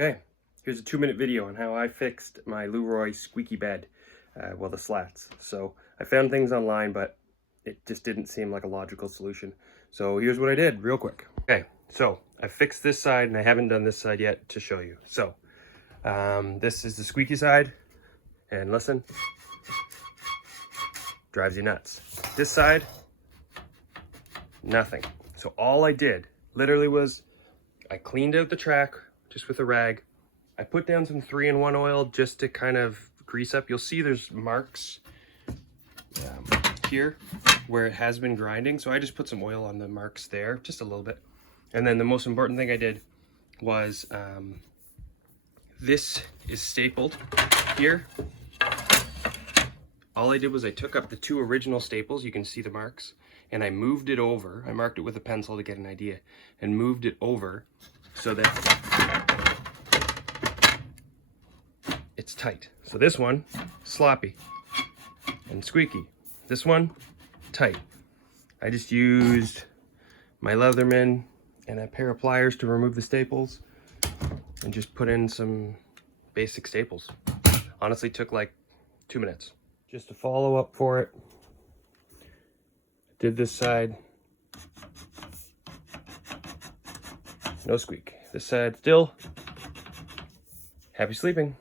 Okay, here's a 2-minute video on how I fixed my Leroy squeaky bed, the slats. So I found things online, but it just didn't seem like a logical solution. So here's what I did real quick. Okay, so I fixed this side and I haven't done this side yet to show you. So this is the squeaky side, and listen, drives you nuts. This side, nothing. So all I did literally was I cleaned out the track just with a rag. I put down some 3-in-1 oil just to kind of grease up. You'll see there's marks here where it has been grinding. So I just put some oil on the marks there, just a little bit. And then the most important thing I did was this is stapled here. All I did was I took up the 2 original staples, you can see the marks, and I moved it over. I marked it with a pencil to get an idea, and moved it over so that it's tight. So this one, sloppy and squeaky. This one, tight. I just used my Leatherman and a pair of pliers to remove the staples and just put in some basic staples. Honestly, took like 2 minutes. Just a follow up for it. Did this side. No squeak. This side still. Happy sleeping.